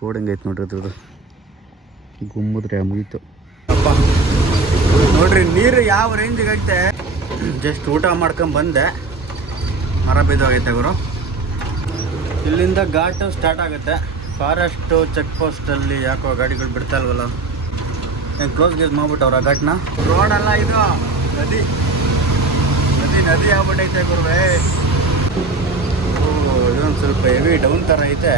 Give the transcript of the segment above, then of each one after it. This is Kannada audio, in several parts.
ಕೋಡ್ ಹೆಂಗೈತೆ ನೋಡ್ರಿ ಅದ್ರದ್ದು? ಗುಮ್ಮದ್ರೆ ಮುಗೀತು ಅಪ್ಪ ನೋಡ್ರಿ, ನೀರು ಯಾವ ರೇಂಜಿಗೆ ಐತೆ? ಜಸ್ಟ್ ಊಟ ಮಾಡ್ಕೊಂಡು ಬಂದೆ. ಮರ ಬಿದ್ದೋಗೈತೆ ಗುರು. ಇಲ್ಲಿಂದ ಘಾಟು ಸ್ಟಾರ್ಟ್ ಆಗುತ್ತೆ. ಫಾರೆಸ್ಟು ಚೆಕ್ ಪೋಸ್ಟಲ್ಲಿ ಯಾಕೋ ಗಾಡಿಗಳು ಬಿಡ್ತಾ ಇಲ್ವಲ್ಲ? ಏನು ಕ್ಲೋಸ್ ಗೇಸ್ ಮಾಡ್ಬಿಟ್ಟವ್ರ ಘಾಟ್ನ? ರೋಡಲ್ಲ ಇದು. ನದಿ. ನದಿ ನದಿ ಆಗ್ಬಿಟ್ಟೈತೆ ಗುರುವೇ. ಇದೊಂದು ಸ್ವಲ್ಪ ಹೆವಿ ಡೌನ್ ಥರ ಐತೆ.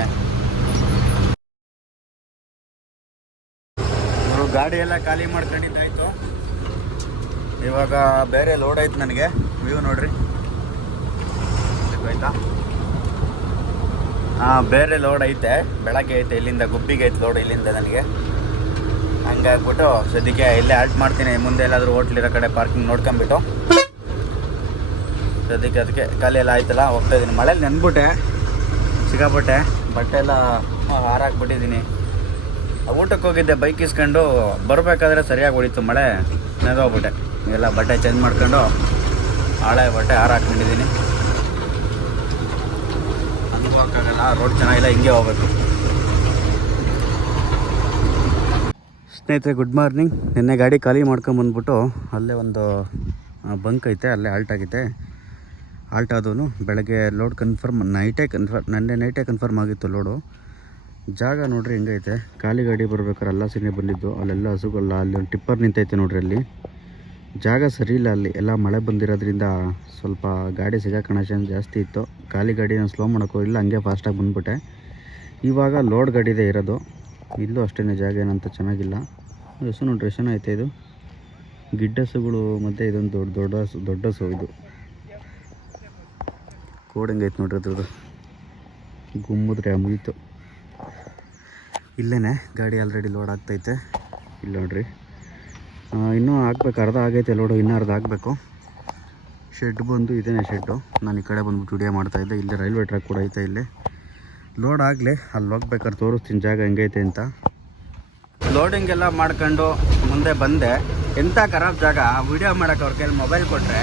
ಗಾಡಿ ಎಲ್ಲ ಖಾಲಿ ಮಾಡ್ಕೊಂಡಿದ್ದಾಯ್ತು ಇವಾಗ ಬೇರೆ ಲೋಡ್ ಆಯ್ತು ನನಗೆ. ವ್ಯೂ ನೋಡ್ರಿ. ಆಯ್ತಾ ಹಾಂ, ಬೇರೆ ಲೋಡ್ ಐತೆ. ಬೆಳಗ್ಗೆ ಐತೆ, ಇಲ್ಲಿಂದ ಗುಬ್ಬಿಗೆ ಐತೆ ಲೋಡ್ ಇಲ್ಲಿಂದ ನನಗೆ. ಹಂಗಾಗ್ಬಿಟ್ಟು ಸದ್ಯಕ್ಕೆ ಇಲ್ಲೇ ಆಲ್ಟ್ ಮಾಡ್ತೀನಿ. ಮುಂದೆ ಎಲ್ಲಾದರೂ ಹೋಟ್ಲಿರೋ ಕಡೆ ಪಾರ್ಕಿಂಗ್ ನೋಡ್ಕೊಂಬಿಟ್ಟು ಸದ್ಯಕ್ಕೆ ಅದಕ್ಕೆ ಖಾಲಿ ಎಲ್ಲ ಆಯ್ತಲ್ಲ, ಹೋಗ್ತಾ ಇದ್ದೀನಿ ಮಳೇಲಿ ನೆನ್ಬಿಟ್ಟೆ ಸಿಗಾಬಿಟ್ಟೆ ಬಟ್ಟೆ ಎಲ್ಲ ಹಾರಾಕ್ಬಿಟ್ಟಿದ್ದೀನಿ ಊಟಕ್ಕೆ ಹೋಗಿದ್ದೆ ಬೈಕ್ ಇಸ್ಕೊಂಡು ಬರಬೇಕಾದ್ರೆ ಸರಿಯಾಗಿ ಹೊಡಿತು ಮಳೆ. ನೆಗೋಗ್ಬಿಟ್ಟೆ ಎಲ್ಲ ಬಟ್ಟೆ ಚೇಂಜ್ ಮಾಡ್ಕೊಂಡು ಹಳೆ ಬಟ್ಟೆ ಹಾರ ಹಾಕ್ಕೊಂಡಿದ್ದೀನಿ ರೋಡ್ ಚೆನ್ನಾಗಿಲ್ಲ, ಹಿಂಗೆ ಹೋಗ್ಬೇಕು. ಸ್ನೇಹಿತರೆ ಗುಡ್ ಮಾರ್ನಿಂಗ್ ನಿನ್ನೆ ಗಾಡಿ ಖಾಲಿ ಮಾಡ್ಕೊಂಬಂದ್ಬಿಟ್ಟು ಅಲ್ಲೇ ಒಂದು ಬಂಕ್ ಐತೆ, ಅಲ್ಲೇ ಆಲ್ಟ್ ಆಗೈತೆ ಆಲ್ಟ್ ಆದೂ ಬೆಳಗ್ಗೆ ಲೋಡ್ ಕನ್ಫರ್ಮ್ ನೈಟೇ ಕನ್ಫರ್ಮ್ ನನ್ನೆ ನೈಟೇ ಕನ್ಫರ್ಮ್ ಆಗಿತ್ತು ಲೋಡು ಜಾಗ ನೋಡ್ರಿ ಹೆಂಗೈತೆ? ಖಾಲಿ ಗಾಡಿ ಬರ್ಬೇಕಾದ್ರೆ ಎಲ್ಲ ಸೀನೆ ಬಂದಿದ್ದು. ಅಲ್ಲೆಲ್ಲ ಹಸುಗಳಲ್ಲ, ಅಲ್ಲಿ ಒಂದು ಟಿಪ್ಪರ್ ನಿಂತೈತೆ ನೋಡ್ರಿ ಅಲ್ಲಿ. ಜಾಗ ಸರಿ ಇಲ್ಲ ಅಲ್ಲಿ. ಎಲ್ಲ ಮಳೆ ಬಂದಿರೋದ್ರಿಂದ ಸ್ವಲ್ಪ ಗಾಡಿ ಸಿಗೋ ಚಾನ್ಸ್ ಜಾಸ್ತಿ ಇತ್ತು. ಖಾಲಿ ಗಾಡಿ ಸ್ಲೋ ಮಾಡೋಕ್ಕೋ ಇಲ್ಲ, ಹಂಗೆ ಫಾಸ್ಟಾಗಿ ಬಂದ್ಬಿಟ್ಟೆ. ಇವಾಗ ಲೋಡ್ ಗಾಡಿದೆ ಇರೋದು. ಇಲ್ಲೂ ಅಷ್ಟೇ ಜಾಗ ಏನಂತ ಚೆನ್ನಾಗಿಲ್ಲ. ಹಸು ನೋಡ್ರಿ ಐತೆ ಇದು? ಗಿಡ್ಡಸುಗಳು ಮತ್ತು ಇದೊಂದು ದೊಡ್ಡ ದೊಡ್ಡ ಹಸು ದೊಡ್ಡ ಹಸು ಇದು. ಕೋಡ್ ಹೆಂಗೈತೆ ನೋಡ್ರಿ ಅದ್ರದ್ದು? ಗುಮ್ಮದ್ರೆ ಮುಗೀತು. ಇಲ್ಲೇ ಗಾಡಿ ಆಲ್ರೆಡಿ ಲೋಡ್ ಆಗ್ತೈತೆ. ಇಲ್ಲಿ ನೋಡ್ರಿ. ಇನ್ನೂ ಹಾಕ್ಬೇಕು, ಅರ್ಧ ಆಗೈತೆ ಲೋಡು ಇನ್ನೂ ಅರ್ಧ ಆಗಬೇಕು ಶೆಡ್ ಬಂದು ಇದೇನೆ ಶೆಡ್ಡು ನಾನು ಈ ಕಡೆ ಬಂದ್ಬಿಟ್ಟು ವಿಡಿಯೋ ಮಾಡ್ತಾಯಿದ್ದೆ ಇಲ್ಲಿ ರೈಲ್ವೆ ಟ್ರ್ಯಾಕ್ ಕೂಡ ಐತೆ ಇಲ್ಲಿ. ಲೋಡ್ ಆಗಲಿ, ಅಲ್ಲಿ ಹೋಗ್ಬೇಕಾದ್ರೆ ತೋರಿಸ್ತೀನಿ ಜಾಗ ಹೆಂಗೈತೆ ಅಂತ. ಲೋಡಿಂಗ್ ಎಲ್ಲ ಮಾಡ್ಕೊಂಡು ಮುಂದೆ ಬಂದೆ. ಎಂಥ ಖರಾಬ್ ಜಾಗ? ವಿಡಿಯೋ ಮಾಡೋಕೆ ಅವ್ರ ಕೈಲಿ ಮೊಬೈಲ್ ಕೊಟ್ಟರೆ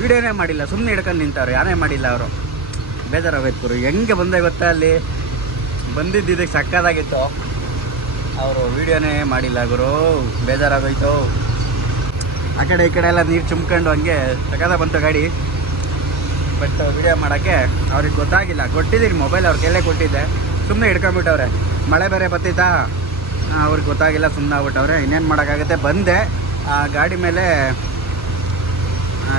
ವಿಡಿಯೋನೇ ಮಾಡಿಲ್ಲ. ಸುಮ್ಮನೆ ಹಿಡ್ಕೊಂಡು ನಿಂತವ್ರು. ಯಾರೇ ಮಾಡಿಲ್ಲ ಅವರು. ಬೇಜಾರಾಗೈತೆ ಹೆಂಗೆ ಬಂದೆ ಗೊತ್ತಾ ಅಲ್ಲಿ? ಬಂದಿದ್ದು ಇದಕ್ಕೆ ಸಕ್ಕದಾಗಿತ್ತು ಅವರು ವಿಡಿಯೋನೇ ಮಾಡಿಲ್ಲ ಗುರು. ಬೇಜಾರಾಗೋಯ್ತು. ಆ ಕಡೆ ಈ ಕಡೆ ಎಲ್ಲ ನೀರು ಚುಮ್ಕೊಂಡು ಹಂಗೆ ತಗದ ಬಂತು ಗಾಡಿ. ಬಟ್ ವಿಡಿಯೋ ಮಾಡೋಕ್ಕೆ ಅವ್ರಿಗೆ ಗೊತ್ತಾಗಿಲ್ಲ. ಕೊಟ್ಟಿದ್ದೀನಿ ಮೊಬೈಲ್ ಅವ್ರ ಕೈಲೇ ಕೊಟ್ಟಿದ್ದೆ. ಸುಮ್ಮನೆ ಹಿಡ್ಕೊಂಬಿಟ್ಟವ್ರೆ. ಮಳೆ ಬೇರೆ ಬತ್ತಿತ್ತಾ ಅವ್ರಿಗೆ ಗೊತ್ತಾಗಿಲ್ಲ ಸುಮ್ಮನೆ ಆಗ್ಬಿಟ್ಟವ್ರೆ. ಇನ್ನೇನು ಮಾಡೋಕ್ಕಾಗುತ್ತೆ? ಬಂದೆ. ಆ, ಗಾಡಿ ಮೇಲೆ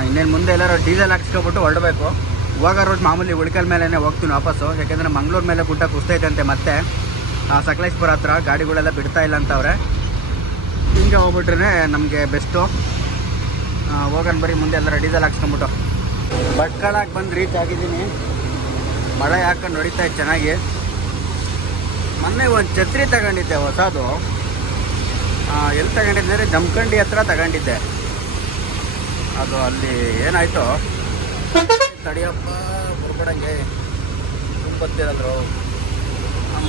ಇನ್ನೇನು ಮುಂದೆ ಎಲ್ಲರೂ ಡೀಸೆಲ್ ಹಾಕ್ಸ್ಕೊಬಿಟ್ಟು ಹೊರಡಬೇಕು. ಹೋಗೋ ರೋಡ್ ಮಾಮೂಲಿ ಉಳ್ಕಲ್ ಮೇಲೇ ಹೋಗ್ತೀನಿ ವಾಪಸ್ಸು. ಯಾಕೆಂದರೆ ಮಂಗ್ಳೂರು ಮೇಲೆ ಗುಡ್ಡ ಕುಸ್ತೈತಂತೆ ಮತ್ತೆ. ಸಕಲೇಶ್ಪುರ ಹತ್ರ ಗಾಡಿಗಳೆಲ್ಲ ಬಿಡ್ತಾ ಇಲ್ಲ ಅಂತವ್ರೆ. ಹಿಂಗೆ ಹೋಗ್ಬಿಟ್ರೆ ನಮಗೆ ಬೆಸ್ಟು ಹೋಗೋಣ ಬರೀ ಮುಂದೆ ಎಲ್ಲ ಡೀಸೆಲ್ ಹಾಕ್ಸ್ಕೊಂಬಿಟ್ಟು ಭಟ್ಕಳಕ್ಕೆ ಬಂದು ರೀಚ್ ಆಗಿದ್ದೀನಿ. ಮಳೆ ಹಾಕೊಂಡು ಹೊಡಿತಾ ಇತ್ತು ಚೆನ್ನಾಗಿ. ಮೊನ್ನೆ ಒಂದು ಛತ್ರಿ ತಗೊಂಡಿದ್ದೆ ಹೊಸದು. ಎಲ್ಲಿ ತಗೊಂಡಿದ್ದೆ ಅಂದರೆ ಜಮಖಂಡಿ ಹತ್ರ ತಗೊಂಡಿದ್ದೆ. ಅದು ಅಲ್ಲಿ ಏನಾಯಿತು. ತಡಿಯಪ್ಪ ಬರ್ಬೇಡಂಗೆ ತುಂಬತ್ತಿರದ್ರು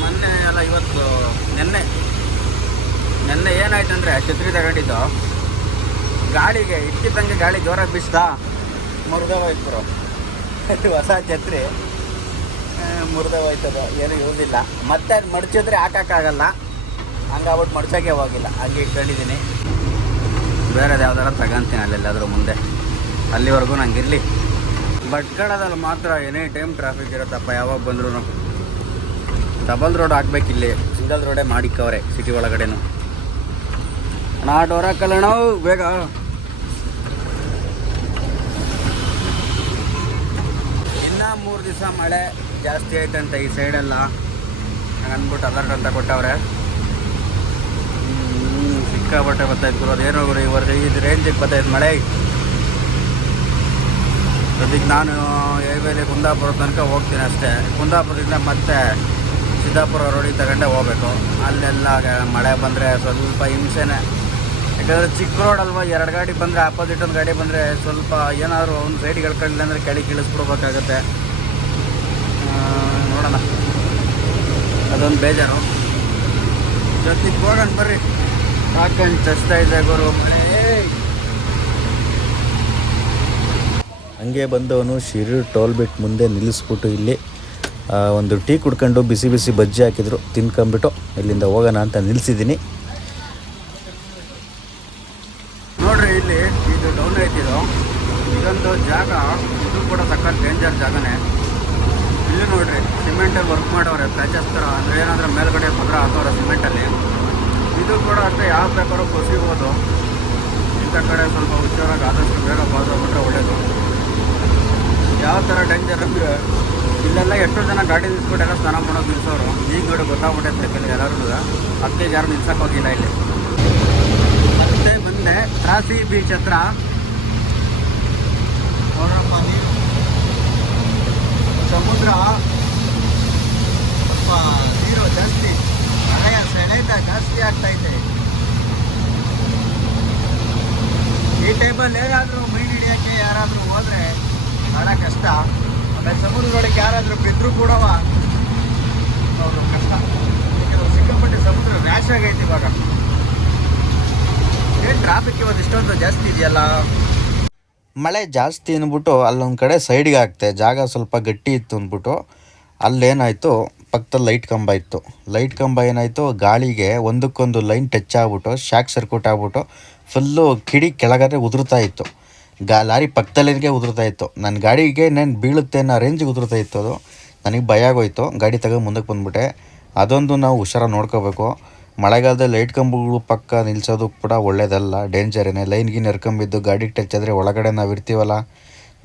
ಮೊನ್ನೆ ಅಲ್ಲ, ಇವತ್ತು ನೆನ್ನೆ. ನೆನ್ನೆ ಏನಾಯ್ತು ಅಂದರೆ ಛತ್ರಿ ತಗೊಂಡಿದ್ದು. ಗಾಳಿಗೆ, ಇಟ್ಟಿದ್ದಂಗೆ ಗಾಳಿ ಜೋರಾಗಿ ಬಿಸ್ತಾ ಮುರಿದೇ ಹೋಯ್ತು ಬ್ರೋ ಇದು ಹೊಸ ಛತ್ರಿ. ಮುರಿದೇ ಹೋಯ್ತದು, ಏನೂ ಇಲ್ಲ ಮತ್ತೆ ಅದು ಮಡ್ಚಿದ್ರೆ ಹಾಕೋಕ್ಕಾಗಲ್ಲ. ಹಂಗಾಗ್ಬಿಟ್ಟು ಮಡ್ಸೋಕ್ಕೆ ಹೋಗಿಲ್ಲ. ಹಂಗೆ ಇಟ್ಕೊಂಡಿದ್ದೀನಿ. ಬೇರೆದು ಯಾವ್ದಾರ ತಗೊಂತೀನಿ ಅಲ್ಲೆಲ್ಲಾದರೂ ಮುಂದೆ. ಅಲ್ಲಿವರೆಗೂ ನಂಗೆ ಇರಲಿ ಭಟ್ಕಳದಲ್ಲಿ ಮಾತ್ರ ಎನಿ ಟೈಮ್ ಟ್ರಾಫಿಕ್ ಇರುತ್ತಪ್ಪ, ಯಾವಾಗ ಬಂದ್ರೂ ಡಬಲ್ ರೋಡ್ ಹಾಕ್ಬೇಕಿಲ್ಲಿ ಸಿಂಗಲ್ ರೋಡೇ ಮಾಡಿಕ್ಕವ್ರೆ ಸಿಟಿ ಒಳಗಡೆನು. ನಾ ಬೇಗ. ಇನ್ನೂ ಮೂರು ದಿವಸ ಮಳೆ ಜಾಸ್ತಿ ಆಯ್ತಂತೆ ಈ ಸೈಡೆಲ್ಲ ಅಂದ್ಬಿಟ್ಟು ಅಲರ್ಟ್ ಅಂತ ಕೊಟ್ಟವ್ರೆ. ಸಿಕ್ಕಾಪಟ್ಟೆ ಬರ್ತೈತೆ ಗುರು. ಅದೇನೋ ಗುರು ಇದು ರೇಂಜಿಗೆ ಬರ್ತೈತೆ ಮಳೆ. ಅದಕ್ಕೆ ನಾನು ಏವೇಲಿ ಕುಂದಾಪುರ ತನಕ ಹೋಗ್ತೀನಿ ಅಷ್ಟೇ. ಕುಂದಾಪುರದಿಂದ ಮತ್ತೆ ಸಿದ್ದಾಪುರ ರೋಡಿಗೆ ತಗೊಂಡೆ ಹೋಗ್ಬೇಕು. ಅಲ್ಲೆಲ್ಲ ಮಳೆ ಬಂದರೆ ಸ್ವಲ್ಪ ಹಿಂಸೆನೇ. ಯಾಕಂದರೆ ಚಿಕ್ಕ ರೋಡ್ ಅಲ್ವಾ, ಎರಡು ಗಾಡಿ ಬಂದರೆ ಆಪೋಸಿಟ್ ಒಂದು ಗಾಡಿ ಬಂದರೆ ಸ್ವಲ್ಪ ಏನಾದರೂ ಒಂದು ಸೈಡ್ ಎಳ್ಕೊಂಡಿಲ್ಲ ಅಂದರೆ ಕೆಳಗೆ ಇಳಿಸ್ಬಿಡ್ಬೇಕಾಗತ್ತೆ. ನೋಡೋಣ. ಅದೊಂದು ಬೇಜಾರು. ಜೊತೆಗೆ ಹೋಗೋಣ ಬರ್ರಿ. ಹಾಕೊಂಡು ಚಸ್ತಾ ಇದೆ ಗುರು ಹಂಗೆ ಬಂದವನು ಶಿರೂರು ಟೋಲ್ ಬಿಟ್ಟು ಮುಂದೆ ನಿಲ್ಲಿಸ್ಬಿಟ್ಟು ಇಲ್ಲಿ ಒಂದು ಟೀ ಕುಡ್ಕೊಂಡು ಬಿಸಿ ಬಿಸಿ ಬಜ್ಜಿ ಹಾಕಿದ್ರು ತಿನ್ಕೊಂಬಿಟ್ಟು ಇಲ್ಲಿಂದ ಹೋಗೋಣ ಅಂತ ನಿಲ್ಲಿಸಿದ್ದೀನಿ ನೋಡ್ರಿ, ಇಲ್ಲಿ ಇದು ಡೌನ್ ಐತಿ ಇದು ಇದೊಂದು ಜಾಗ, ಇದು ಕೂಡ ಸಕ್ಕತ್ ಡೇಂಜರ್ ಜಾಗನೇ. ಇಲ್ಲಿ ನೋಡ್ರಿ ಸಿಮೆಂಟಲ್ಲಿ ವರ್ಕ್ ಮಾಡೋರೆ ಪ್ಯಾಚಸ್ ಥರ ಅಂದರೆ ಏನಾದರೂ ಮೇಲ್ಗಡೆ ಪದ್ರ ಹಾಕೋರೆ ಸಿಮೆಂಟಲ್ಲಿ ಇದು ಕೂಡ ಅಷ್ಟೇ, ಯಾವ ಬೇಕಾದ್ರೂ ಕುಸಿಬೋದು. ಇಂಥ ಕಡೆ ಸ್ವಲ್ಪ ಹುಷಾರಾಗಿ ಆದಷ್ಟು ಬೇಗ ಪಾಸ್ ಬಿಟ್ಟರೆ ಒಳ್ಳೇದು. ಯಾವ ಥರ ಡೇಂಜರ್ ಅಂದರೆ ಇಲ್ಲೆಲ್ಲ ಎಷ್ಟೋ ಜನ ಗಾಡಿ ನಿಲ್ಸ್ಬಿಟ್ಟೆಲ್ಲ ಸ್ನಾನ ಮಾಡೋದು ನಿಲ್ಸೋರು. ಈಗ ನೋಡಿ ಗೊತ್ತಾಗ್ಬಿಟ್ಟೈತೆ ಕೆಲವು ಎಲ್ಲರೂ ಅದಕ್ಕೆ ಯಾರು ನಿಲ್ಸಕ್ಕೆ ಹೋಗಿಲ್ಲ ಇಲ್ಲಿ. ಮತ್ತೆ ಮುಂದೆ ತ್ರಾಸಿ ಬೀಚ್ ಹತ್ರ. ಸಮುದ್ರ ಸ್ವಲ್ಪ ನೀರು ಜಾಸ್ತಿ. ಮಳೆಯ ಸೆಳೆತ ಜಾಸ್ತಿ ಆಗ್ತಾ ಇದೆ. ಈ ಟೈಮಲ್ಲಿ ಏನಾದರೂ ಮೀನು ಹಿಡಿಯೋಕ್ಕೆ ಯಾರಾದರೂ ಹೋದರೆ ಭಾಳ ಕಷ್ಟ. ಸಮುದ್ರದೊಳಗೆ ಯಾರಾದರೂ ಬಿದ್ದರೂ ಕೂಡ ಅವರು ಕಷ್ಟ. ಯಾಕಂದ್ರೆ ಸಿಕ್ಕಾಪಟ್ಟೆ ಸಮುದ್ರ ರ್ಯಾಶ್ ಆಗೈತೆ ಇವಾಗ. ಏನು ಟ್ರಾಫಿಕ್ ಇವತ್ತು ಇಷ್ಟೊಂದು ಜಾಸ್ತಿ ಇದೆಯಲ್ಲ? ಮಳೆ ಜಾಸ್ತಿ ಅಂದ್ಬಿಟ್ಟು ಅಲ್ಲೊಂದು ಕಡೆ ಸೈಡ್ಗೆ ಹಾಕ್ತೆ ಜಾಗ ಸ್ವಲ್ಪ ಗಟ್ಟಿ ಇತ್ತು ಅಂದ್ಬಿಟ್ಟು ಅಲ್ಲೇನಾಯಿತು? ಪಕ್ಕದಲ್ಲಿ ಲೈಟ್ ಕಂಬ ಇತ್ತು. ಲೈಟ್ ಕಂಬ ಏನಾಯಿತು? ಗಾಳಿಗೆ ಒಂದಕ್ಕೊಂದು ಲೈನ್ ಟಚ್ ಆಗ್ಬಿಟ್ಟು ಶಾಕ್ ಸರ್ಕ್ಯೂಟ್ ಆಗ್ಬಿಟ್ಟು ಫುಲ್ಲು ಕಿಡಿ ಕೆಳಗಡೆ ಉದುರ್ತಾ ಇತ್ತು. ಗಾ, ಲಾರಿ ಪಕ್ಕದಲ್ಲಿಗೆ ಉದುರ್ತಾ ಇತ್ತು. ನನ್ನ ಗಾಡಿಗೆ ನಾನು ಬೀಳುತ್ತೆ ಅನ್ನೋ ರೇಂಜಿಗೆ ಉದುರ್ತಾ ಇತ್ತು ಅದು. ನನಗೆ ಭಯ ಆಗೋಯ್ತು. ಗಾಡಿ ತಗೊಂಡು ಮುಂದಕ್ಕೆ ಬಂದುಬಿಟ್ಟೆ. ಅದೊಂದು ನಾವು ಹುಷಾರಾಗಿ ನೋಡ್ಕೋಬೇಕು. ಮಳೆಗಾಲದಲ್ಲಿ ಲೈಟ್ ಕಂಬಗಳು ಪಕ್ಕ ನಿಲ್ಸೋದು ಕೂಡ ಒಳ್ಳೇದಲ್ಲ. ಡೇಂಜರೇನೆ. ಲೈನ್ಗೆ ಎರ್ಕೊಂಬಿದ್ದು ಗಾಡಿಗೆ ಟಚ್ ಆದರೆ ಒಳಗಡೆ ನಾವು ಇರ್ತೀವಲ್ಲ.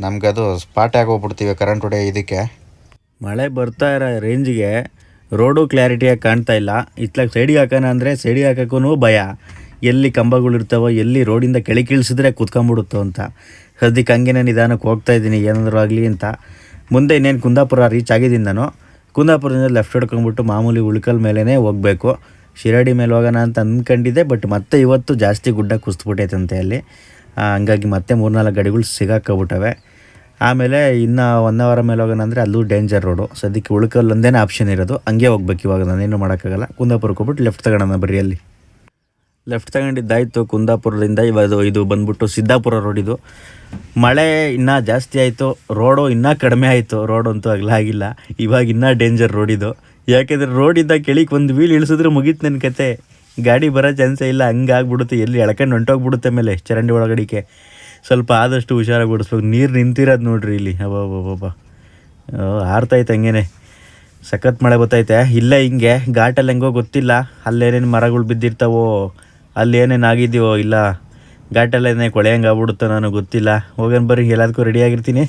ನಮಗೆ ಅದು ಸ್ಪಾಟ್ ಆಗೋಗ್ಬಿಡ್ತೀವಿ ಕರೆಂಟ್ ಹೊಡೆ ಇದಕ್ಕೆ. ಮಳೆ ಬರ್ತಾ ಇರೋ ರೇಂಜಿಗೆ ರೋಡು ಕ್ಲಾರಿಟಿಯಾಗಿ ಕಾಣ್ತಾ ಇಲ್ಲ. ಇತ್ಲಾಗ ಸೈಡಿಗೆ ಹಾಕೋಣ ಅಂದರೆ ಸೈಡಿಗೆ ಹಾಕೋಕ್ಕೂ ಭಯ. ಎಲ್ಲಿ ಕಂಬಗಳು ಇರ್ತಾವೋ, ಎಲ್ಲಿ ರೋಡಿಂದ ಕೆಳಗಿಳಿಸಿದ್ರೆ ಕುತ್ಕೊಂಬಿಡುತ್ತೋ ಅಂತ. ಸದ್ಯಕ್ಕೆ ಹಂಗೇನೆ ನಿಧಾನಕ್ಕೆ ಹೋಗ್ತಾ ಇದ್ದೀನಿ, ಏನಾದರೂ ಆಗಲಿ ಅಂತ. ಮುಂದೆ ಇನ್ನೇನು ಕುಂದಾಪುರ ರೀಚ್ ಆಗಿದ್ದೀನಿ ನಾನು. ಕುಂದಾಪುರದಿಂದ ಲೆಫ್ಟ್ ಹೊಡ್ಕೊಂಡ್ಬಿಟ್ಟು ಮಾಮೂಲಿ ಉಳ್ಕಲ್ ಮೇಲೇ ಹೋಗಬೇಕು. ಶಿರಾಡಿ ಮೇಲೆ ಹೋಗೋಣ ಅಂತ ಅಂದ್ಕೊಂಡಿದ್ದೆ ಬಟ್ ಮತ್ತೆ ಇವತ್ತು ಜಾಸ್ತಿ ಗುಡ್ಡ ಕುಸ್ತ್ಬಿಟ್ಟೈತಂತೆ ಅಲ್ಲಿ. ಹಂಗಾಗಿ ಮತ್ತೆ ಮೂರ್ನಾಲ್ಕು ಗಾಡಿಗಳು ಸಿಗಾಕೋಬಿಟ್ಟವೆ ಆಮೇಲೆ ಇನ್ನು ಒನ್ ಅವರ್ ಮೇಲೆ ಹೋಗೋಣ ಅಂದರೆ ಅಲ್ಲೂ ಡೇಂಜರ್ ರೋಡು ಸದ್ಯಕ್ಕೆ ಉಳ್ಕಲ್ ಒಂದೇ ಆಪ್ಷನ್ ಇರೋದು. ಹಂಗೆ ಹೋಗ್ಬೇಕು ಇವಾಗ, ನಾನೇನು ಮಾಡೋಕ್ಕಾಗಲ್ಲ. ಕುಂದಾಪುರಕ್ಕೆ ಹೋಗ್ಬಿಟ್ಟು ಲೆಫ್ಟ್ ತಗೋಣ ಬರೀ ಅಲ್ಲಿ. ಲೆಫ್ಟ್ ತಗೊಂಡಿದ್ದಾಯಿತು ಕುಂದಾಪುರದಿಂದ. ಇವಾಗ ಇದು ಬಂದ್ಬಿಟ್ಟು ಸಿದ್ದಾಪುರ ರೋಡಿದು ಮಳೆ ಇನ್ನೂ ಜಾಸ್ತಿ ಆಯಿತು. ರೋಡು ಇನ್ನೂ ಕಡಿಮೆ ಆಯಿತು. ರೋಡ್ ಅಂತೂ ಅಗಲ ಆಗಿಲ್ಲ. ಇವಾಗ ಇನ್ನೂ ಡೇಂಜರ್ ರೋಡಿದು ಯಾಕೆಂದರೆ ರೋಡಿಂದ ಕೆಳಗೆ ಒಂದು ವೀಲ್ ಇಳಿಸಿದ್ರೆ ಮುಗೀತು ನನ್ನ ಕತೆ. ಗಾಡಿ ಬರೋ ಚಾನ್ಸೇ ಇಲ್ಲ. ಹಂಗಾಗ್ಬಿಡುತ್ತೆ ಎಲ್ಲಿ ಎಳ್ಕೊಂಡು ಹೊಂಟೋಗ್ಬಿಡುತ್ತೆ ಮೇಲೆ ಚರಂಡಿ ಒಳಗಡಿಕೆ. ಸ್ವಲ್ಪ ಆದಷ್ಟು ಹುಷಾರಾಗಿ ಬಿಡಿಸ್ಬೇಕು ನೀರು ನಿಂತಿರೋದು ನೋಡ್ರಿ ಇಲ್ಲಿ. ಅಬ್ಬಬ್ಬಬ್ಬ ಆರ್ತೈತೆ ಹಂಗೇನೆ. ಸಖತ್ ಮಳೆ ಬರ್ತೈತೆ ಇಲ್ಲ ಹಿಂಗೆ. ಘಾಟಲ್ಲಿ ಹೆಂಗೋ ಗೊತ್ತಿಲ್ಲ. ಅಲ್ಲೇನೇನು ಮರಗಳು ಬಿದ್ದಿರ್ತಾವೋ. ಅಲ್ಲಿ ಏನೇನು ಆಗಿದೆಯೋ ಇಲ್ಲ ಘಾಟೆಲ್ಲ ಕೊಳೆ ಹಂಗೆ ಆಗ್ಬಿಡುತ್ತೋ ನನಗೆ ಗೊತ್ತಿಲ್ಲ. ಹೋಗೋಣ ಬರ್ರಿ ಎಲ್ಲದಕ್ಕೂ ರೆಡಿ ಆಗಿರ್ತೀನಿ.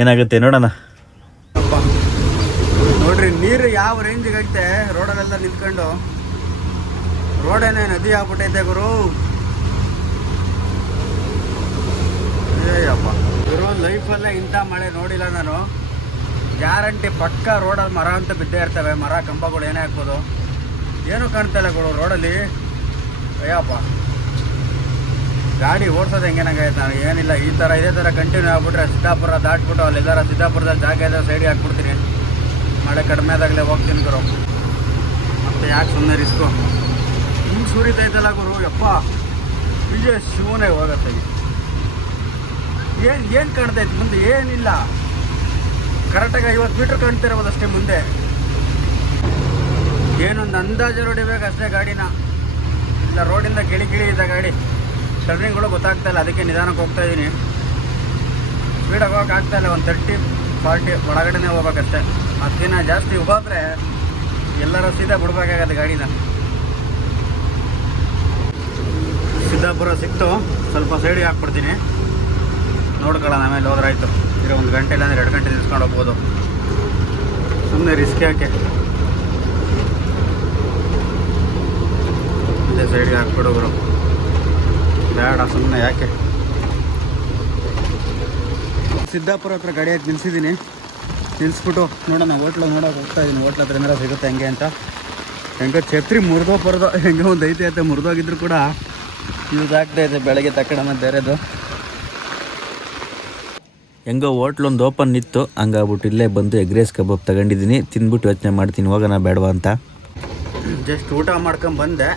ಏನಾಗುತ್ತೆ ನೋಡೋಣ. ನೋಡ್ರಿ, ನೀರು ಯಾವ ರೇಂಜಿಗೆ ಐತೆ ರೋಡಲ್ಲೆಲ್ಲ ನಿಂತ್ಕೊಂಡು. ರೋಡೇನೆ ನದಿ ಆಗ್ಬಿಟ್ಟೈತೆ ಗುರು. ಏಯಪ್ಪ ಗುರು ಲೈಫಲ್ಲೇ ಇಂಥ ಮಳೆ ನೋಡಿಲ್ಲ ನಾನು. ಗ್ಯಾರಂಟಿ ಪಕ್ಕ ರೋಡಲ್ಲಿ ಮರ ಅಂತ ಬಿದ್ದೇ ಇರ್ತವೆ. ಮರ, ಕಂಬಗಳು ಏನೇ ಹಾಕ್ಬೋದು ಏನೂ ಕಾಣ್ತಾ ಇಲ್ಲ ಗುರು ರೋಡಲ್ಲಿ ಅಯ್ಯಪ್ಪ ಗಾಡಿ ಓಡಿಸೋದು ಹೆಂಗೇನಾಗೈತೆ ನಾನು? ಏನಿಲ್ಲ, ಈ ಥರ, ಇದೇ ಥರ ಕಂಟಿನ್ಯೂ ಆಗ್ಬಿಟ್ರೆ ಸಿದ್ದಾಪುರ ದಾಟ್ಬಿಟ್ಟು ಅಲ್ಲಿ ಎಲ್ಲಾರ ಸಿದ್ದಾಪುರದಲ್ಲಿ ಜಾಗ ಇದೆ, ಸೈಡಿಗೆ ಹಾಕ್ಬಿಡ್ತೀನಿ. ಮಳೆ ಕಡಿಮೆ ಆದಾಗಲೇ ಹೋಗ್ತೀನಿ ಗುರು. ಮತ್ತೆ ಯಾಕೆ ಸುಮ್ಮನೆ ರಿಸ್ಕು ಹಿಂಗೆ ಸುರಿತೈತಲ್ಲ ಗುರು, ಯಪ್ಪ. ವಿಜಯ ಶಿವನೇ ಹೋಗತ್ತೆ ಏನು ಏನು ಕಾಣ್ತೈತೆ ಮುಂದೆ? ಏನಿಲ್ಲ. ಕರೆಕ್ಟಾಗಿ ಐವತ್ತು ಮೀಟ್ರ್ ಕಾಣ್ತಿರ್ಬೋದು ಅಷ್ಟೇ ಮುಂದೆ. ಏನೊಂದು ಅಂದಾಜು ಹೊಡಿಬೇಕು ಅಷ್ಟೇ ಗಾಡಿನ. ಇಲ್ಲ, ರೋಡಿಂದ ಗಿಳಿ ಗಿಳಿ ಇದೆ ಗಾಡಿ. ಟರ್ನಿಂಗ್ಗಳು ಗೊತ್ತಾಗ್ತಾ ಇಲ್ಲ, ಅದಕ್ಕೆ ನಿಧಾನಕ್ಕೆ ಹೋಗ್ತಾ ಇದ್ದೀನಿ ಸ್ಪೀಡಾಗಿ ಹೋಗೋಕೆ ಆಗ್ತಾ ಇಲ್ಲ, ಒಂದು ತರ್ಟಿ ಫಾರ್ಟಿ ಒಳಗಡೆನೇ ಹೋಗ್ಬೇಕಷ್ಟೆ. ಅದಿನ ಜಾಸ್ತಿ ಹೋದ್ರೆ ಎಲ್ಲರೂ ಸೀದಾ ಬಿಡ್ಬೇಕಾಗತ್ತೆ ಗಾಡಿನ. ಸಿದ್ದಾಪುರ ಸಿಕ್ತು, ಸ್ವಲ್ಪ ಸೈಡಿಗೆ ಹಾಕ್ಬಿಡ್ತೀನಿ. ನೋಡ್ಕೊಳ್ಳೋಣ, ಆಮೇಲೆ ಹೋದ್ರಾಯ್ತು ಇರೋ ಒಂದು ಗಂಟೆ ಇಲ್ಲ ಅಂದ್ರೆ ಎರಡು ಗಂಟೆ ನಿಲ್ಸ್ಕೊಂಡು ಹೋಗ್ಬೋದು. ಸುಮ್ಮನೆ ರಿಸ್ಕ್ ಯಾಕೆ? ಇದೇ ಸೈಡ್ಗೆ ಬ್ರೋ ಬೇಡ ಸುಮ್ಮನೆ ಯಾಕೆ? ಸಿದ್ದಾಪುರ ಹತ್ರ ಗಾಡಿ ಹಾಕಿ ನಿಲ್ಸಿದ್ದೀನಿ. ನಿಲ್ಸ್ಬಿಟ್ಟು ನೋಡೋಣ, ಹೋಟ್ಲ ನೋಡೋಕೆ ಹೋಗ್ತಾ ಇದ್ದೀನಿ ಹೋಟ್ಲ ಹತ್ರ ಏನಾರ ಸಿಗುತ್ತೆ ಹೆಂಗೆ ಅಂತ. ಹೆಂಗೆ ಛತ್ರಿ ಮುರಿದೋ ಪರದೋ, ಹೆಂಗೆ ಒಂದು ಐತೆ ಐತೆ ಮುರಿದೋಗಿದ್ರು ಕೂಡ ಯೂಸ್ ಆಗ್ತಾ ಇದೆ ಬೆಳಗ್ಗೆ ತಕ್ಕಡನ ಬೇರೆದು. ಹೆಂಗೋ ಹೋಟ್ಲೊಂದು ಓಪನ್ ಇತ್ತು. ಹಂಗಾಗ್ಬಿಟ್ಟು ಇಲ್ಲೇ ಬಂದು ಎಗ್ ರೈಸ್ ಕಬಾಬ್ ತಗೊಂಡಿದ್ದೀನಿ. ತಿಂದ್ಬಿಟ್ಟು ಯೋಚನೆ ಮಾಡ್ತೀನಿ, ಹೋಗೋಣ ಬೇಡವಾ ಅಂತ. ಜಸ್ಟ್ ಊಟ ಮಾಡ್ಕೊಂಡು ಬಂದೆ.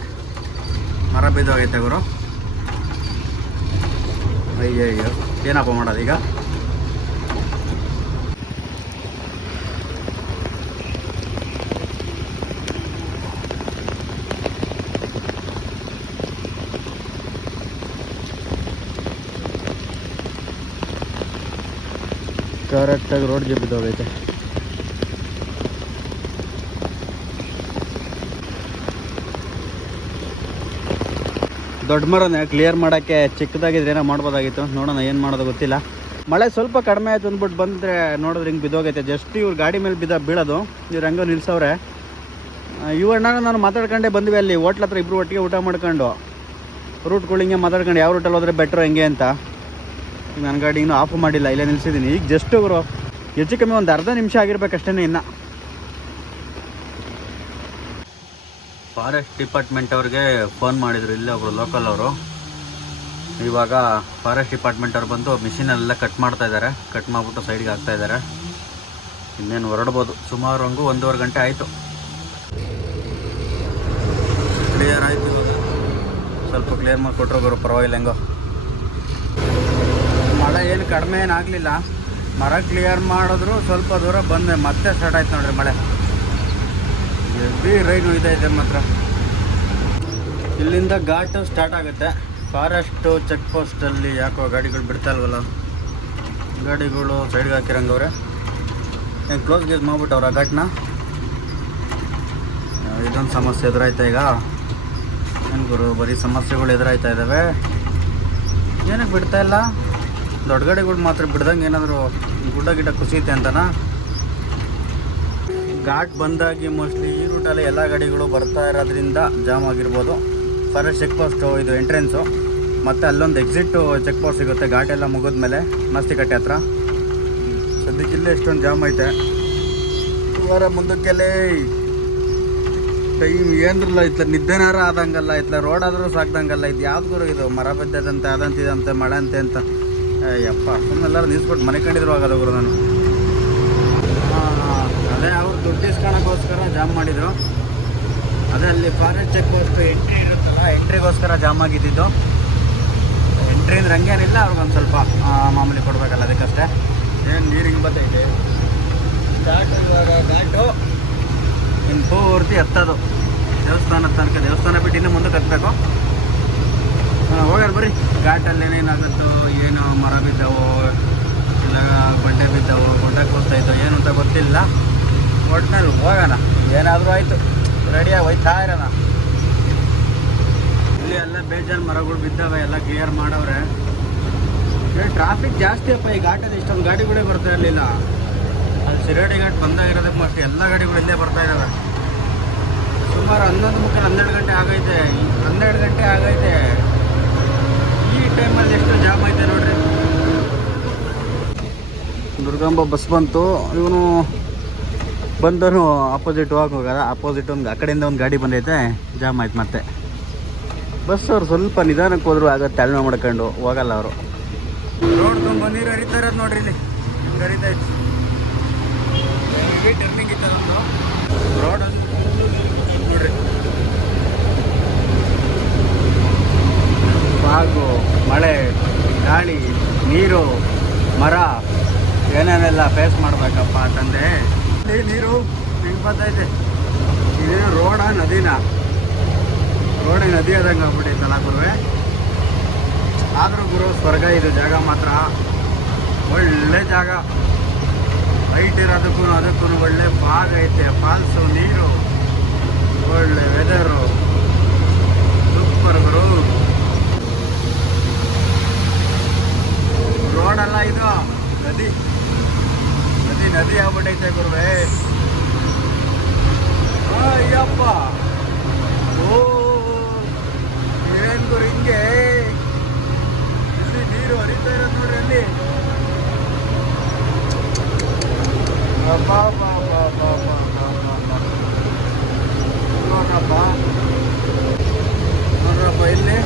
ಮರ ಬಿದ್ದೋಗೈತೆ ಗುರು. ಅಯ್ಯೋ ಅಯ್ಯೋ ಏನಪ್ಪ ಮಾಡೋದು ಈಗ? ಕರೆಕ್ಟಾಗಿ ರೋಡ್ಗೆ ಬಿದ್ದೋಗೈತೆ. ದೊಡ್ಡ ಮರನೇ ಕ್ಲಿಯರ್ ಮಾಡೋಕ್ಕೆ ಚಿಕ್ಕದಾಗಿದ್ರೆ ಏನೋ ಮಾಡ್ಬೋದಾಗಿತ್ತು. ನೋಡೋಣ ಏನು ಮಾಡೋದು ಗೊತ್ತಿಲ್ಲ. ಮಳೆ ಸ್ವಲ್ಪ ಕಡಿಮೆ ಆಯ್ತು ಅಂದ್ಬಿಟ್ಟು ಬಂದರೆ ನೋಡಿದ್ರೆ ಹಿಂಗೆ ಬಿದ್ದೋಗೈತೆ ಜಸ್ಟ್ ಇವ್ರು ಗಾಡಿ ಮೇಲೆ ಬಿದ್ದ ಬೀಳೋದು. ಇವ್ರು ಹೆಂಗೋ ನಿಲ್ಸವ್ರೆ. ಇವ್ರನ್ನ ನಾನು ಮಾತಾಡ್ಕೊಂಡೆ ಬಂದ್ವಿ ಅಲ್ಲಿ. ಹೋಟ್ಲ ಹತ್ರ ಇಬ್ಬರು ಒಟ್ಟಿಗೆ ಊಟ ಮಾಡ್ಕೊಂಡು. ರೂಟ್ಗಳು ಹಿಂಗೆ ಮಾತಾಡ್ಕೊಂಡು ಯಾವ ರೂಟಲ್ಲಿ ಹೋದರೆ ಬೆಟ್ರು ಹೆಂಗೆ ಅಂತ. ನನ್ನ ಗಾಡಿ ಇನ್ನೂ ಆಫ್ ಮಾಡಿಲ್ಲ. ಇಲ್ಲೇ ನಿಲ್ಸಿದ್ದೀನಿ ಈಗ ಜಸ್ಟ್ ಇವರು ಹೆಚ್ಚು ಕಮ್ಮಿ ಒಂದು ಅರ್ಧ ನಿಮಿಷ ಆಗಿರ್ಬೇಕಷ್ಟೇ ಇನ್ನು. ಫಾರೆಸ್ಟ್ ಡಿಪಾರ್ಟ್ಮೆಂಟ್ ಅವ್ರಿಗೆ ಫೋನ್ ಮಾಡಿದ್ರು, ಇಲ್ಲೇ ಒಬ್ರು ಲೋಕಲ್ ಅವರು. ಇವಾಗ ಫಾರೆಸ್ಟ್ ಡಿಪಾರ್ಟ್ಮೆಂಟ್ ಅವ್ರು ಬಂದು ಮಿಷಿನಲ್ಲೆಲ್ಲ ಕಟ್ ಮಾಡ್ತಾ ಇದ್ದಾರೆ ಕಟ್ ಮಾಡಿಬಿಟ್ಟು ಸೈಡ್ಗೆ ಹಾಕ್ತಾ ಇದ್ದಾರೆ ಇನ್ನೇನು ಹೊರಡ್ಬೋದು. ಸುಮಾರು ಹಂಗು ಒಂದೂವರೆ ಗಂಟೆ ಆಯಿತು. ಕ್ಲಿಯರ್ ಆಯಿತು ಸ್ವಲ್ಪ ಕ್ಲಿಯರ್ ಮಾಡಿ ಕೊಟ್ಟರು ಗುರು, ಪರವಾಗಿಲ್ಲ ಹೆಂಗೋ. ಮಳೆ ಏನು ಕಡಿಮೆ ಏನಾಗಲಿಲ್ಲ ಮರ ಕ್ಲಿಯರ್ ಮಾಡಿದ್ರು ಸ್ವಲ್ಪ ದೂರ ಬಂದೆ ಮತ್ತೆ ಸ್ಟಾರ್ಟ್ ಆಯ್ತು ನೋಡ್ರಿ ಮಳೆ. ಎವ್ರಿ ರೈನು ಇದೆ ಮಾತ್ರ ಇಲ್ಲಿಂದ ಘಾಟು ಸ್ಟಾರ್ಟ್ ಆಗುತ್ತೆ. ಫಾರೆಸ್ಟು ಚೆಕ್ ಪೋಸ್ಟಲ್ಲಿ ಯಾಕೋ ಗಾಡಿಗಳು ಬಿಡ್ತಾ ಇಲ್ವಲ್ಲ? ಗಾಡಿಗಳು ಸೈಡ್ಗೆ ಹಾಕಿರಂಗವ್ರೆ ಏನು ಕ್ಲೋಸ್ ಗೇಸ್ ಮಾಡ್ಬಿಟ್ಟವ್ರ ಘಾಟ್ನ. ಇದೊಂದು ಸಮಸ್ಯೆ ಎದುರಾಯ್ತಾ ಈಗ? ಏನು ಗುರು, ಬರೀ ಸಮಸ್ಯೆಗಳು ಎದುರಾಯ್ತಾ ಇದ್ದಾವೆ ಏನಕ್ಕೆ ಬಿಡ್ತಾ ಇಲ್ಲ? ದೊಡ್ಡ ಗಾಡಿಗಳು ಮಾತ್ರ ಬಿಡ್ದಂಗೆ ಏನಾದರೂ ಗುಡ್ಡ ಗಿಡ್ಡ ಕುಸಿಯುತ್ತೆ ಅಂತನಾ? ಘಾಟ್ ಬಂದಾಗಿ ಮೋಸ್ಟ್ಲಿ ಈ ರೂಟಲ್ಲಿ ಎಲ್ಲ ಗಾಡಿಗಳು ಬರ್ತಾ ಇರೋದ್ರಿಂದ ಜಾಮ್ ಆಗಿರ್ಬೋದು. ಫಾರೆಸ್ಟ್ ಚೆಕ್ ಪೋಸ್ಟು ಇದು ಎಂಟ್ರೆನ್ಸು ಮತ್ತು ಅಲ್ಲೊಂದು ಎಕ್ಸಿಟ್ಟು ಚೆಕ್ ಪೋಸ್ಟ್ ಸಿಗುತ್ತೆ. ಘಾಟ್ ಎಲ್ಲ ಮುಗಿದ್ಮೇಲೆ ಮಸ್ತಿಕಟ್ಟೆ ಹತ್ರ. ಸದ್ಯಕ್ಕೆ ಇಲ್ಲೇ ಎಷ್ಟೊಂದು ಜಾಮ್ ಐತೆ. ವಾರ ಮುಂದಕ್ಕೆಲ್ಲೇ ಟೈಮ್ ಏನಿರಲ್ಲ ಇತ್ಲ, ನಿದ್ದೆನಾರ ಆದಂಗಲ್ಲ ಇತ್ಲ ರೋಡ್ ಆದರೂ ಸಾಕ್ದಂಗಲ್ಲ ಇದು. ಯಾವ್ದು ಗುರು ಇದು? ಮರ ಬಿದ್ದದಂತೆ, ಅದಂತಿದಂತೆ, ಮಳೆ ಅಂತೆ ಅಂತ. ಯಪ್ಪ ಸುಮ್ಮನೆಲ್ಲರೂ ನಿಲ್ಸ್ಬಿಟ್ಟು ಮನೆ ಕಂಡಿದ್ರು ಆಗಲ್ಲ ಗುರು ನಾನು. ದುಡ್ಡು ಇಸ್ಕೊಳಕ್ಕೋಸ್ಕರ ಜಾಮ್ ಮಾಡಿದ್ರು. ಅದೇ ಅಲ್ಲಿ ಫಾರೆಸ್ಟ್ ಚೆಕ್ ಪೋಸ್ಟ್ ಎಂಟ್ರಿ ಇರುತ್ತಲ್ಲ ಎಂಟ್ರಿಗೋಸ್ಕರ ಜಾಮ್ ಆಗಿದ್ದಿದ್ದು. ಎಂಟ್ರಿ ಅಂದ್ರೆ ಹಂಗೇನಿಲ್ಲ ಅವ್ರಿಗೊಂದು ಸ್ವಲ್ಪ ಮಾಮೂಲಿ ಕೊಡಬೇಕಲ್ಲ ಅದಕ್ಕಷ್ಟೇ. ಏನು, ನೀರು ಹಿಂಗೆ ಬರ್ತೈತೆ? ಇನ್ನು ಪೂರ್ತಿ ಎತ್ತದು. ದೇವಸ್ಥಾನದ ತನಕ, ದೇವಸ್ಥಾನ ಬಿಟ್ಟು ಇನ್ನೂ ಮುಂದಕ್ಕೆ ಹತ್ತಬೇಕು ಹೋಗ್ಯಾರ ಬರ್ರಿ. ಘಾಟಲ್ಲಿ ಏನೇನಾಗುತ್ತೋ ಏನು ಮರ ಬಿದ್ದವು, ಇಲ್ಲ ಬಂಡೆ ಬಿದ್ದವು ಗುಡ್ಡಕ್ಕೆ ಹೋಗ್ತಾಯಿದ್ದೋ ಏನು ಅಂತ ಗೊತ್ತಿಲ್ಲ. ಒಟ್ಟಿನಲ್ಲಿ ಹೋಗೋಣ. ಏನಾದರೂ ಆಯಿತು. ರೆಡಿಯಾಗಿ ಹೋಯ್ತಾ ಇರೋಣ. ಇಲ್ಲಿ ಎಲ್ಲ ಬೇಜಾರು ಮರಗಳು ಬಿದ್ದಾವೆ, ಎಲ್ಲ ಕ್ಲಿಯರ್ ಮಾಡವ್ರೆ. ಟ್ರಾಫಿಕ್ ಜಾಸ್ತಿ ಅಪ್ಪ, ಈ ಘಾಟಲ್ಲಿ ಇಷ್ಟೊಂದು ಗಾಡಿಗಳೇ ಬರ್ತಾ ಇರಲಿಲ್ಲ. ಅಲ್ಲಿ ಶಿರಡಿ ಘಾಟ್ ಬಂದಾಗಿರೋದಕ್ಕೆ ಮತ್ತೆ ಎಲ್ಲ ಗಾಡಿಗಳು ಇಲ್ಲೇ ಬರ್ತಾ ಇದ್ದಾವೆ ಸುಮಾರು ಹನ್ನೊಂದು ಮುಖ ಹನ್ನೆರಡು ಗಂಟೆ ಆಗೈತೆ. ಹನ್ನೆರಡು ಗಂಟೆ ಆಗೈತೆ. ಈ ಟೈಮಲ್ಲಿ ಎಷ್ಟು ಜಾಮ್ ಐತೆ ನೋಡ್ರಿ. ದುರ್ಗಾಂಬ ಬಸ್ ಬಂತು. ಇವನು ಬಂದನು ಅಪೋಸಿಟ್ ಹೋಗಕ್ಕೆ ಹೋಗಲ್ಲ. ಅಪೋಸಿಟ್ ಒಂದು ಆ ಕಡೆಯಿಂದ ಒಂದು ಗಾಡಿ ಬಂದೈತೆ ಜಾಮ್ ಆಯ್ತು ಮತ್ತೆ. ಬಸ್ ಅವ್ರು ಸ್ವಲ್ಪ ನಿಧಾನಕ್ಕೆ ಹೋದ್ರು ಆಗ ತಾಳ್ಮೆ ಮಾಡ್ಕೊಂಡು. ಹೋಗಲ್ಲ ಅವರು. ರೋಡ್ ತುಂಬ ನೀರು ಹರಿತಾ ಇರೋದು ನೋಡ್ರಿ ಇಲ್ಲಿ. ಹಿಂಗೆ ಹರಿತೈತೆ ಟರ್ನಿಂಗ್ ಇತ್ತದೊಂದು ರೋಡ್ ನೋಡ್ರಿ. ಬಾಗು ಮಳೆ ಗಾಳಿ ನೀರು ಮರ ಏನೇನೆಲ್ಲ ಫೇಸ್ ಮಾಡಬೇಕಪ್ಪ ಅಂತಂದೆ ನೀರು ಬರ್ತಾ ಇದೆ. ಇದೇನು ರೋಡ ನದಿನ? ರೋಡೇ ನದಿ ಆದಂಗೆ ಆಗ್ಬಿಟ್ಟಿತ್ತಲ್ಲ ಗುರುವೆ. ಆದರೂ ಗುರು, ಸ್ವರ್ಗ ಇದು ಜಾಗ ಮಾತ್ರ. ಒಳ್ಳೆ ಜಾಗ. ಹೈಟ್ ಇರೋದಕ್ಕೂ ಅದಕ್ಕೂ ಒಳ್ಳೆ ಭಾಗ ಐತೆ. ಫಾಲ್ಸು ನೀರು, ಒಳ್ಳೆ ವೆದರು ಸೂಪರ್ ಗುರು ರೋಡಲ್ಲ ಇದು ನದಿ ನದಿ ನದಿ ಆಗ್ಬಿಟ್ಟೈತೆ ಗುರುವೆ ಅಯ್ಯಪ್ಪ ಓ ಏನ್ ಗುರು ಹಿಂಗೆ ಇಲ್ಲಿ ನೀರು ಹರಿತಾ ಇರೋದು ನೋಡ್ರಿ ಅಲ್ಲಿ ಅಬ್ಬಾ, ಅಬ್ಬಾ, ಅಬ್ಬಾ, ಅಬ್ಬಾ, ಅಬ್ಬಾ, ಅಬ್ಬಾ, ಅಬ್ಬಾ. ನೋಡ್ರಪ್ಪ ನೋಡ್ರಪ್ಪ ಇಲ್ಲಿ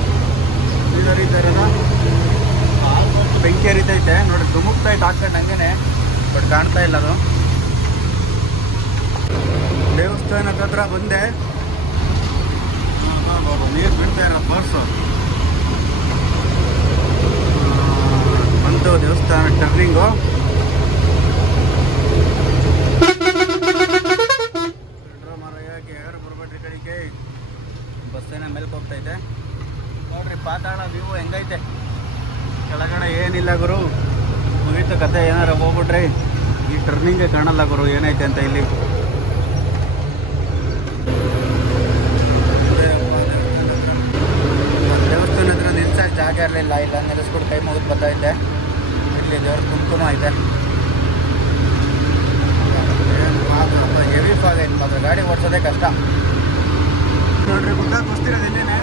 ನೀರು ಹರಿತಾ ಇರೋದ ಬೆಂಕಿ ನೋಡ್ರಿ ಧುಮುಕ್ತಾ ಇತ್ತು ಹಾಕೊಂಡು ಬಟ್ ಕಾಣ್ತಾ ಇಲ್ಲ ಅದು. ದೇವಸ್ಥಾನದ ಹತ್ರ ಬಂದೆ. ನೀರು ಬಿಡ್ತಾ ಇರೋ ಪರ್ಸ್ ಬಂತು ದೇವಸ್ಥಾನ ಟರ್ನಿಂಗು ಬಸ್ಸೇನ ಹೋಗ್ತೈತೆ ಪಾತಾಳ ವ್ಯೂ ಹೆಂಗೈತೆ. ಕೆಳಗಡೆ ಏನಿಲ್ಲ ಗುರು. ಮುಗೀತು ಕತೆ ಏನಾರ ಹೋಗ್ಬಿಟ್ರಿ ಈ ಟರ್ನಿಂಗ್ ಕಾಣಲ್ಲ ಗುರು, ಏನೈತೆ ಅಂತ ಇಲ್ಲಿ. ದೇವಸ್ಥಾನ ಹತ್ರ ನಿಲ್ಸಕ್ಕೆ ಜಾಗ ಇರಲಿಲ್ಲ, ಇಲ್ಲ, ನಿಲ್ಲಿಸ್ಬಿಟ್ಟು ಕೈ ಮುಗಿದು ಬರ್ತಾಯಿದ್ದೆ ಇಲ್ಲಿ ದೇವ್ರ ಕುಂಕುಮ ಐತೆ ಹೆವಿ ಫಾಗ್ ಐತೆ ಮಾತ್ರ ಗಾಡಿ ಓಡಿಸೋದೇ ಕಷ್ಟ. ನೋಡ್ರಿ ಗುಡ್ಡ ಕುಸ್ತಿರೋದು ಇಲ್ಲೇನೆ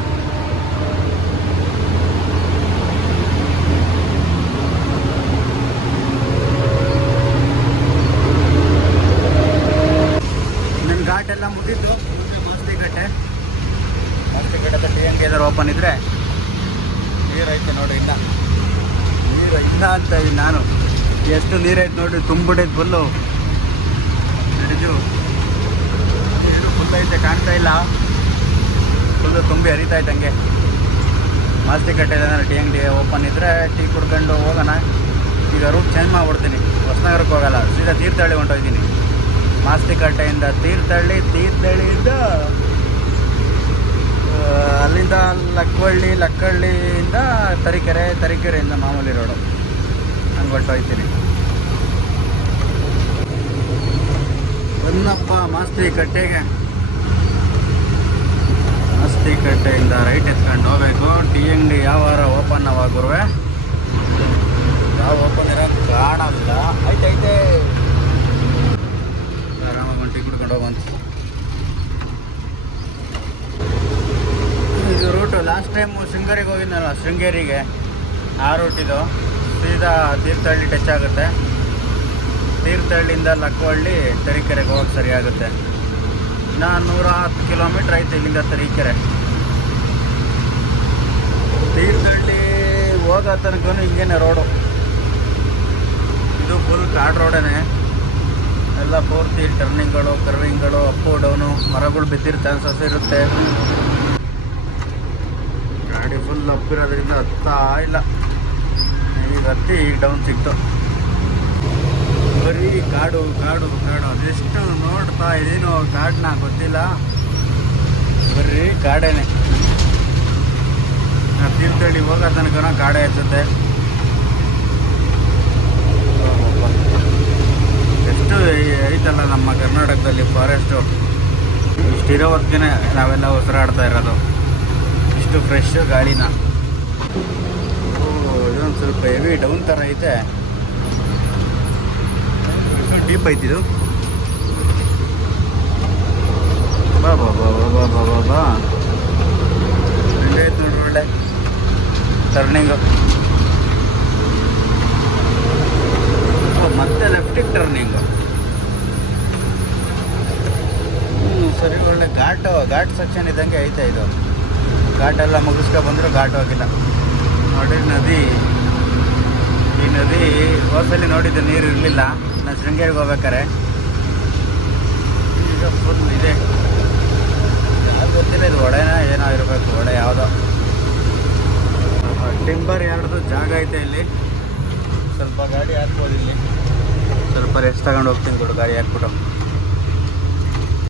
ನನ್ನ ಘಾಟ್ ಎಲ್ಲ ಮುಗಿತು ಮಾಸ್ತಿ ಕಟ್ಟೆ ಮಾಸ್ತಿ ಕಟ್ಟೆ ಟಿ ಎನ್ ಏನಾರು ಓಪನ್ ಇದ್ರೆ ನೀರೈತೆ ನೋಡಿ ಇನ್ನ. ನೀರು ಇಲ್ಲ ಅಂತ ಇದ್ದೀನಿ ನಾನು. ಎಷ್ಟು ನೀರೈತೆ ನೋಡಿ ತುಂಬಿಡೈತೆ ಬಲ್ಲು. ಹಿಡಿದು ನೀರು ಫುಲ್ ಕಾಣ್ತಾ ಇಲ್ಲ. ಫುಲ್ಲು ತುಂಬಿ ಹರಿತಾ ಇತ್ತು ಹಂಗೆ ಮಾಸ್ತಿ ಕಟ್ಟೆ ನಾನು ಟೀ ಅಂಗಡಿ ಓಪನ್ ಇದ್ರೆ ಟೀ ಕುಡ್ಕೊಂಡು ಹೋಗೋಣ. ಈಗ ರೂಟ್ ಚೇಂಜ್ ಮಾಡ್ಬಿಡ್ತೀನಿ. ಹೊಸನಗರಕ್ಕೆ ಹೋಗಲ್ಲ, ಸೀದಾ ತೀರ್ಥಹಳ್ಳಿ ಹೊಂಟೋಗ್ತೀನಿ ಮಾಸ್ತಿ ಕಟ್ಟೆಯಿಂದ ತೀರ್ಥಹಳ್ಳಿ, ತೀರ್ಥಹಳ್ಳಿಯಿಂದ ಅಲ್ಲಿಂದ ಲಕ್ಕವಳ್ಳಿ ಲಕ್ಕಳ್ಳಿಯಿಂದ ತರೀಕೆರೆ, ತರೀಕೆರೆಯಿಂದ ಮಾಮೂಲಿ ರೋಡು ಹಂಗೆ ಹೋಗ್ತೀನಿ ಬಂದಪ್ಪ ಮಾಸ್ತಿ ಕಟ್ಟೆಗೆ ಮಾಸ್ತಿ ಕಟ್ಟೆಯಿಂದ ರೈಟ್ ಎತ್ಕೊಂಡು ಹೋಗ್ಬೇಕು. ಟಿ ಅಂಗಡಿ ಯಾವ ವಾರ ಓಪನ್ ಆವಾಗುರುವೆ ಯಾವ ಓಪನ್ ಇರೋದು ಕಾಣಲ್ಲ. ಐತೆ ಐತೆ ಆರಾಮಾಗಿ ಒಂದು ಟೀ ಕುಡ್ಕೊಂಡು ಹೋಗಂತ ಇದು ರೂಟು ಲಾಸ್ಟ್ ಟೈಮ್ ಶೃಂಗೇರಿಗೆ ಹೋಗಿದ್ನಲ್ಲ ಶೃಂಗೇರಿಗೆ. ಆ ರೂಟಿದು ಸೀದಾ ತೀರ್ಥಹಳ್ಳಿ ಟಚ್ ಆಗುತ್ತೆ. ತೀರ್ಥಹಳ್ಳಿಯಿಂದ ಲಕ್ಕವಳ್ಳಿ ತರೀಕೆರೆಗೆ ಹೋಗಕ್ಕೆ ಸರಿ ಆಗುತ್ತೆ. ಇನ್ನೂ ನೂರ ಹತ್ತು ಕಿಲೋಮೀಟ್ರ್ ಐತೆ ಇಲ್ಲಿಂದ ತರೀಕೆರೆ. ತೀರ್ಥಹಳ್ಳಿ ಹೋಗೋ ತನಕ ಹಿಂಗೇನೆ ರೋಡು ಇದು ಫುಲ್ ಕಾಡ್ ರೋಡೇ ಎಲ್ಲ ಪೂರ್ತಿ ಟರ್ನಿಂಗ್ಗಳು ಕರ್ವಿಂಗ್ಗಳು ಅಪ್ಪು ಡೌನು ಮರಗಳು ಬಿದ್ದಿರೋ ಚಾನ್ಸಸ್ ಇರುತ್ತೆ. ಗಾಡಿ ಫುಲ್ ಅಪ್ ಇರೋದ್ರಿಂದ ಹತ್ತಾ ಇಲ್ಲ. ಈಗ ಹತ್ತಿ ಈಗ ಡೌನ್ ಸಿಕ್ತು. ಬರೀ ಕಾಡು ಕಾಡು ಕಾಡು. ಅದೆಷ್ಟು ನೋಡ್ತಾ ಇದೇನು ಕಾಡನ್ನ ಗೊತ್ತಿಲ್ಲ. ಬರೀ ಕಾಡೇನೆ. ನಾ ತೀರ್ಥಹಳ್ಳಿ ಹೋಗೋ ತನಕ ಕಾಡೇ ಇರ್ತದೆ ಎಷ್ಟು ಐತಲ್ಲ ನಮ್ಮ ಕರ್ನಾಟಕದಲ್ಲಿ ಫಾರೆಸ್ಟು ಇಷ್ಟಿರೋವರೆಗೆ ನಾವೆಲ್ಲ ಉಸಿರಾಡ್ತಾ ಇರೋದು. ಎಷ್ಟು ಫ್ರೆಶ್ ಗಾಳಿನ. ಇದೊಂದು ಸ್ವಲ್ಪ ಹೆವಿ ಡೌನ್ ಥರ ಐತೆ. ಡೀಪ್ ಐತಿದು ಬಾ ಬಾ ಬಾ ಬಾ ಬಾ ಬಾ ಬಾ ಹೆಂಗೈತೆ ನೋಡ್ರಿ ಒಳ್ಳೆ ಟರ್ನಿಂಗು ಮತ್ತೆ ಲೆಫ್ಟಿಗೆ ಟರ್ನಿಂಗು ಹ್ಞೂ ಸರಿ, ಒಳ್ಳೆ ಘಾಟು, ಘಾಟ್ ಸೆಕ್ಷನ್ ಇದ್ದಂಗೆ ಐತೆ ಇದು. ಘಾಟ್ ಎಲ್ಲ ಮುಗಿಸ್ಕೊ ಬಂದರೂ ಘಾಟ್ ಹೋಗಿಲ್ಲ. ನೋಡಿ ನದಿ, ಈ ನದಿ ಹೋದಲ್ಲಿ ನೋಡಿದ್ದು ನೀರು ಇರಲಿಲ್ಲ. ನಾನು ಶೃಂಗೇರಿಗೆ ಹೋಗ್ಬೇಕಾರೆ. ಈಗ ಫುಲ್ ಇದೆ. ಯಾವ್ದು ಗೊತ್ತಿಲ್ಲ, ಇದು ಒಡೆನ ಏನೋ ಇರಬೇಕು, ಒಡೆ ಯಾವುದೋ. ಟಿಂಬರ್ ಯಾರ್ದು ಜಾಗ ಐತೆ ಇಲ್ಲಿ. ಸ್ವಲ್ಪ ಗಾಡಿ ಹಾಕ್ಬೋದು ಇಲ್ಲಿ. ಸ್ವಲ್ಪ ರೆಸ್ಟ್ ತಗೊಂಡು ಹೋಗ್ತೀನಿ ಕೊಡು, ಗಾಡಿ ಹಾಕ್ಬಿಟ್ಟು.